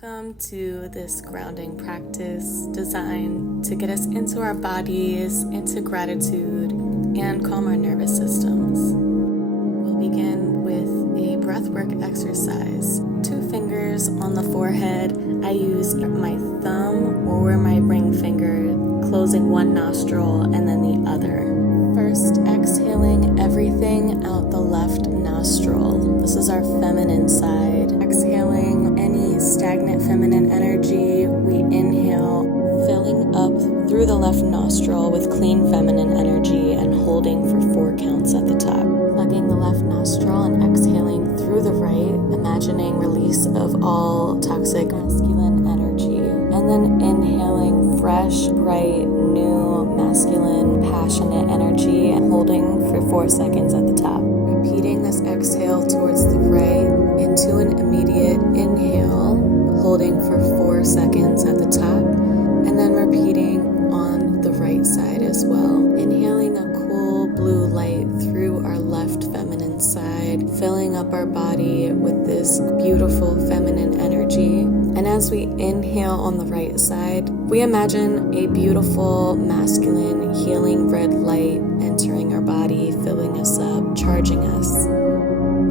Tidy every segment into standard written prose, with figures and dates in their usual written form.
Welcome to this grounding practice designed to get us into our bodies, into gratitude, and calm our nervous systems. We'll begin with a breathwork exercise. 2 fingers on the forehead. I use my thumb or my ring finger, closing one nostril and then the other. First, exhaling everything out the left nostril. This is our feminine side. Exhaling any stagnant feminine energy. We inhale, filling up through the left nostril with clean feminine energy and holding for 4 counts at the top. Plugging the left nostril and exhaling through the right, imagining release of all toxic masculine energy. And then inhaling fresh, bright, new, masculine, passionate energy and holding for 4 seconds at the top. Repeating this exhale towards the right into an immediate inhale, holding for 4 seconds at the top, and then repeating on the right side as well. Inhaling a cool blue light through our left feminine side, filling up our body with this beautiful feminine energy. And as we inhale on the right side, we imagine a beautiful masculine healing red light entering our body, filling us up, charging us.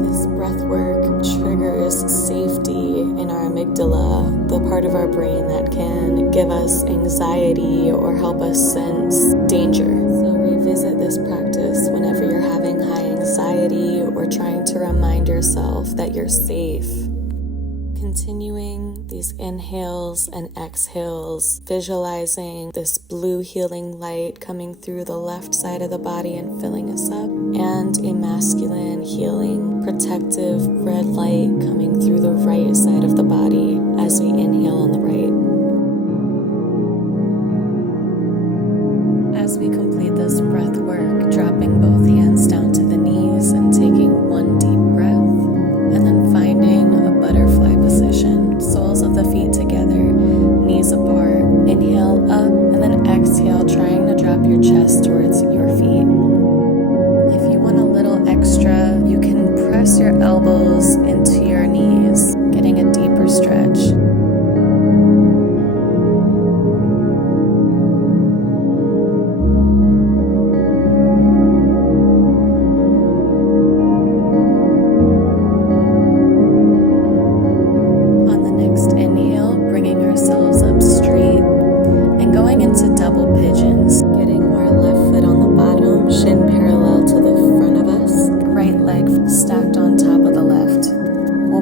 This breath work triggers safety in our amygdala, the part of our brain that can give us anxiety or help us sense danger. So revisit this practice whenever you're having high anxiety or trying to remind yourself that you're safe. Continuing these inhales and exhales, visualizing this blue healing light coming through the left side of the body and filling us up, and a masculine healing protective red light coming through the right side of the body as we inhale on the right. As we complete this breath work, dropping both hands down to the knees and taking 1 deep breath, and then finding a butterfly position, soles of the feet together, knees apart. Inhale up and then exhale, trying to drop your chest towards your feet. If you want a little extra, you can press your elbows into your knees, getting a deeper stretch.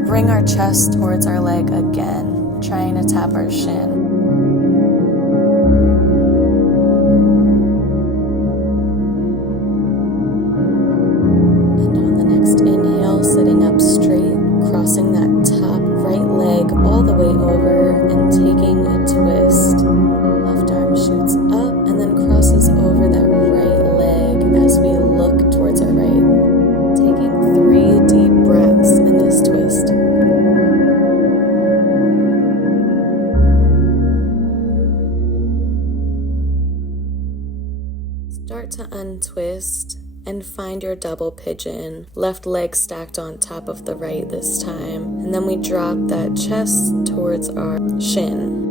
Bring our chest towards our leg again, trying to tap our shin. And on the next inhale, sitting up straight, crossing that top right leg all the way over and taking a twist. Left arm shoots up and then crosses over that right leg as we look towards our right. Taking 3 deep breaths in this twist. Start to untwist and find your double pigeon. Left leg stacked on top of the right this time. And then we drop that chest towards our shin.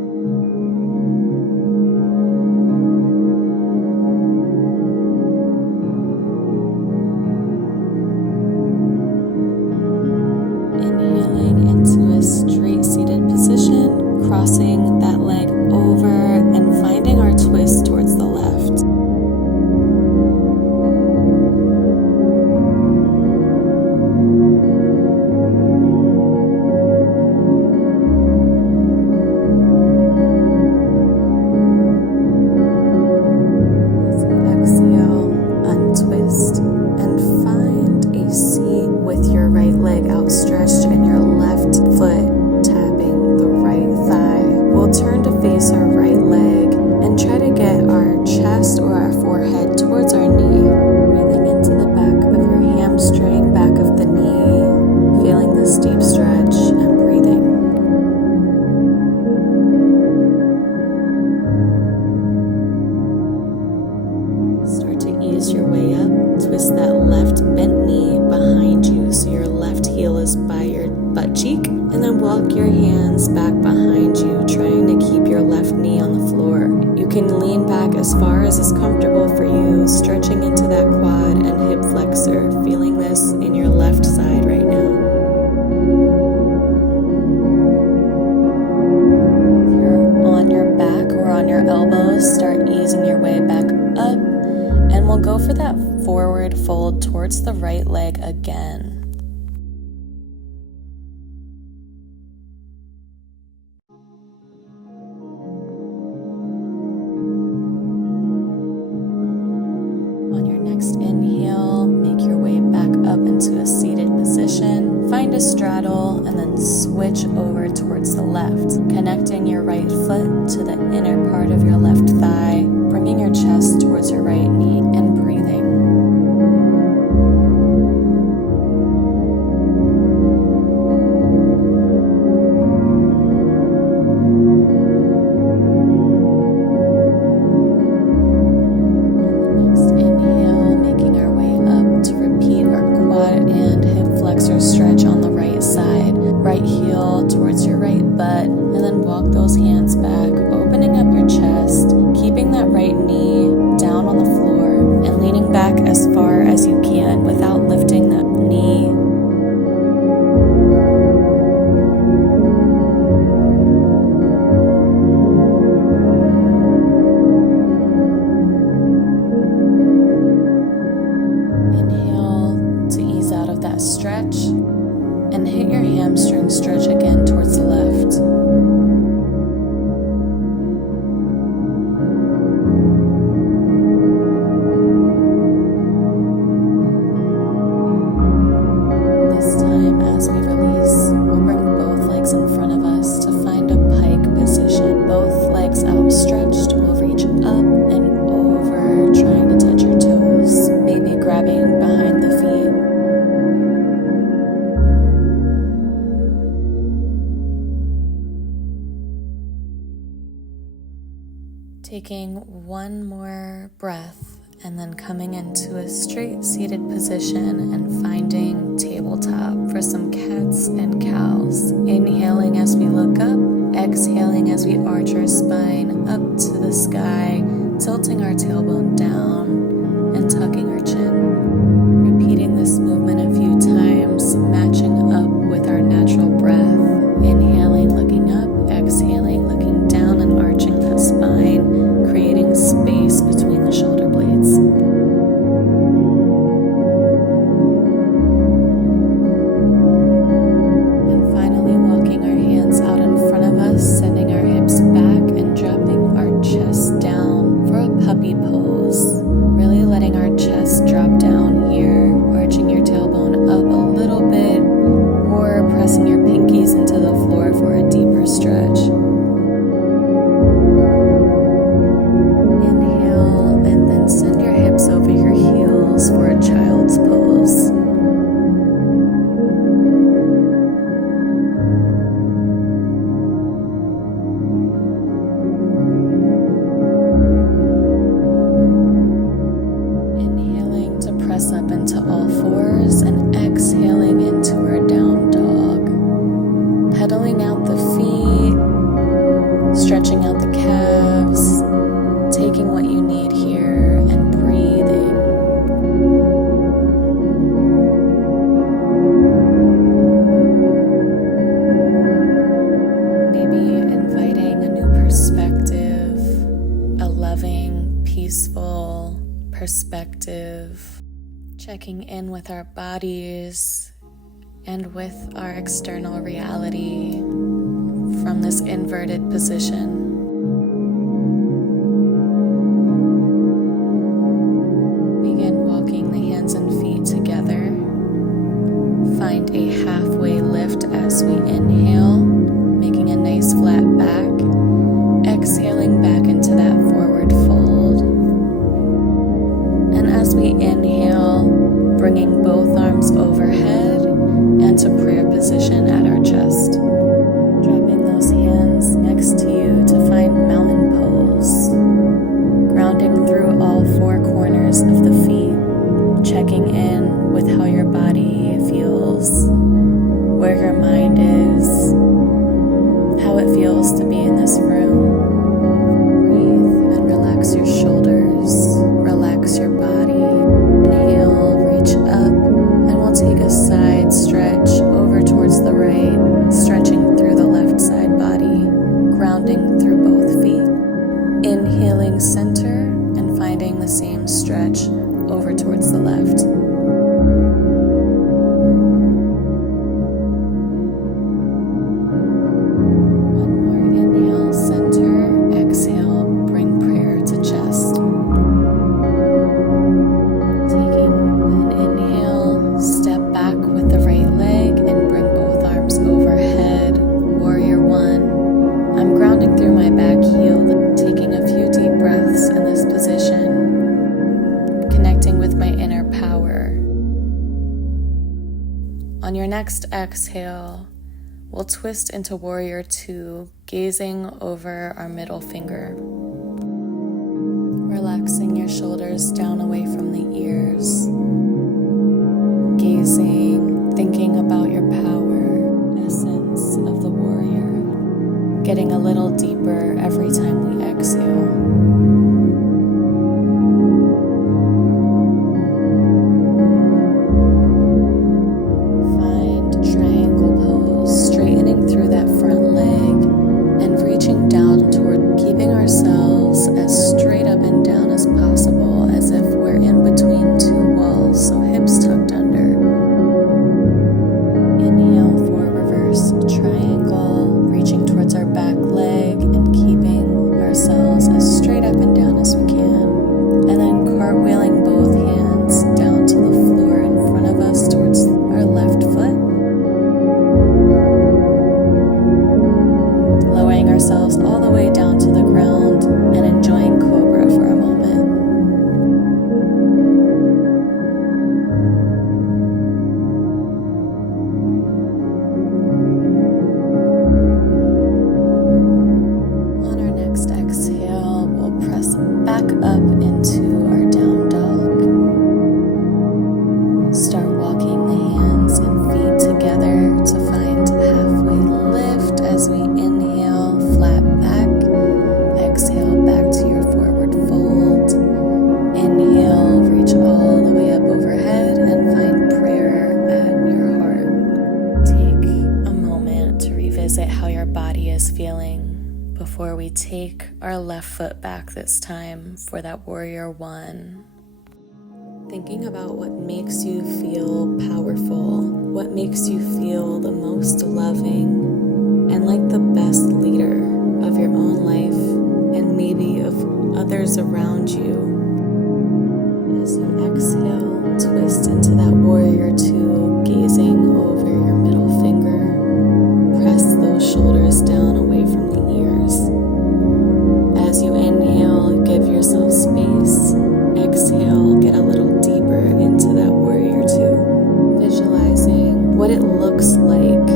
Inhaling into a straight seated position, crossing that leg over and finding our twist towards the left. Outstretched and your left foot tapping the right thigh. We'll turn to face our right leg and try to get our chest or our forehead towards our knee. Breathing into the back of your hamstring, back of the knee, feeling this deep stretch and breathing. Start to ease your way up. Twist that left bent knee behind you so your left heel is by your butt cheek, and then walk your hands back behind your elbows, start easing your way back up, and we'll go for that forward fold towards the right leg again. On your next inhale, make your way back up into a seated position. Find a straddle and then switch over towards the left, connecting your right foot to the inner part of your left thigh, bringing your chest towards your right knee and breathing. Stretch on the right side, right heel towards your right butt, and then walk those hands back, opening up your chest, keeping that right knee down on the floor, and leaning back as far as you can without lifting that knee. Inhale to ease out of that stretch. And hit your hamstring stretch again towards the left. This time, as we release, we'll bring both legs in front of us to find a pike position. Both legs outstretched, we'll reach up and over, trying to touch your toes, maybe grabbing behind the feet. Taking one more breath and then coming into a straight seated position and finding tabletop for some cats and cows. Inhaling as we look up, exhaling as we arch our spine up to the sky, tilting our tailbone down and tucking our chin. Repeating this movement a few times, matching up with our natural breath. Inhaling, looking up, exhaling, looking down and arching that spine, creating space between the shoulder blades. And finally walking our hands out in front of us, sending our hips back and dropping our chest down for a puppy pose. Really letting our chest drop down here, arching your tailbone up a little bit, or pressing your pinkies into the floor for a deeper stretch. Inhale, and then send your hips over your heels for a child's pose. Inhaling to press up into all fours and exhaling into our down dog. Pedaling out the feet, stretching out the calves, taking what you need here and breathing. Maybe inviting a new perspective, a loving, peaceful perspective, checking in with our bodies and with our external reality from this inverted position. Begin walking the hands and feet together. Find a halfway lift as we inhale, making a nice flat back. Exhaling back into that forward fold. And as we inhale, bringing both arms overhead and to prayer position at our chest. Dropping those hands next to you to find mountain pose. Grounding through all four corners of the feet. Checking in with how your body feels, where your mind is, how it feels to be in this room. Breathe and relax your shoulders, relax your body. Inhale, reach up, and we'll take a side stretch over towards the right, stretching through the left side body, grounding through both feet. our next exhale, we'll twist into Warrior Two, gazing over our middle finger. Relaxing your shoulders down away from the ears. Gazing, thinking about your power, essence of the warrior. Getting a little deeper every time we exhale. Before we take our left foot back this time for that Warrior One. Thinking about what makes you feel powerful, what makes you feel the most loving, and like the best leader of your own life and maybe of others around you. As you exhale, twist into that Warrior Two, gazing over your middle finger. Press those shoulders down away from the ears. As you inhale, give yourself space. Exhale, get a little deeper into that Warrior Two. Visualizing what it looks like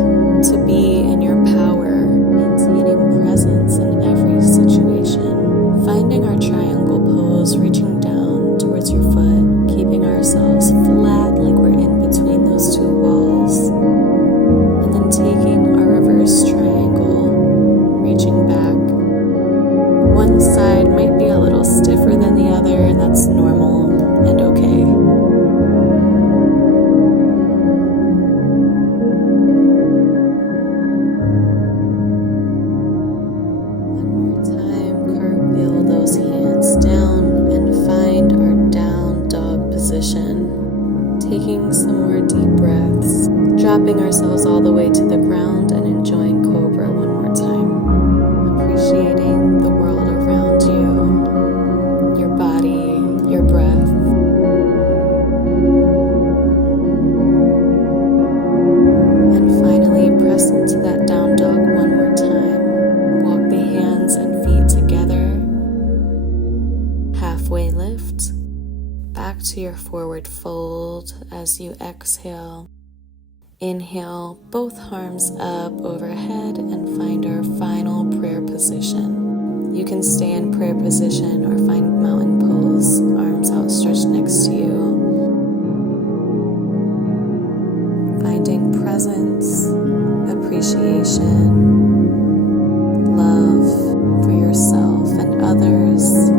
to be in your power, maintaining presence in every situation. Finding our triangle pose, reaching down towards your foot, keeping ourselves flat like we're in between those two walls. And then taking our reverse triangle, reaching back. One side might be a little stiffer than the other, and that's normal and okay. One more time, cartwheel those hands down and find our down dog position. Taking some more deep breaths, dropping ourselves all the way to the ground and enjoying Cobra one more time. Appreciating the world around you, your body, your breath. And finally, press into that down dog one more time. Walk the hands and feet together. Halfway lift. Back to your forward fold as you exhale. Inhale, both arms up overhead and find our final prayer position. You can stay in prayer position or find mountain pose, arms outstretched next to you. Finding presence, appreciation, love for yourself and others.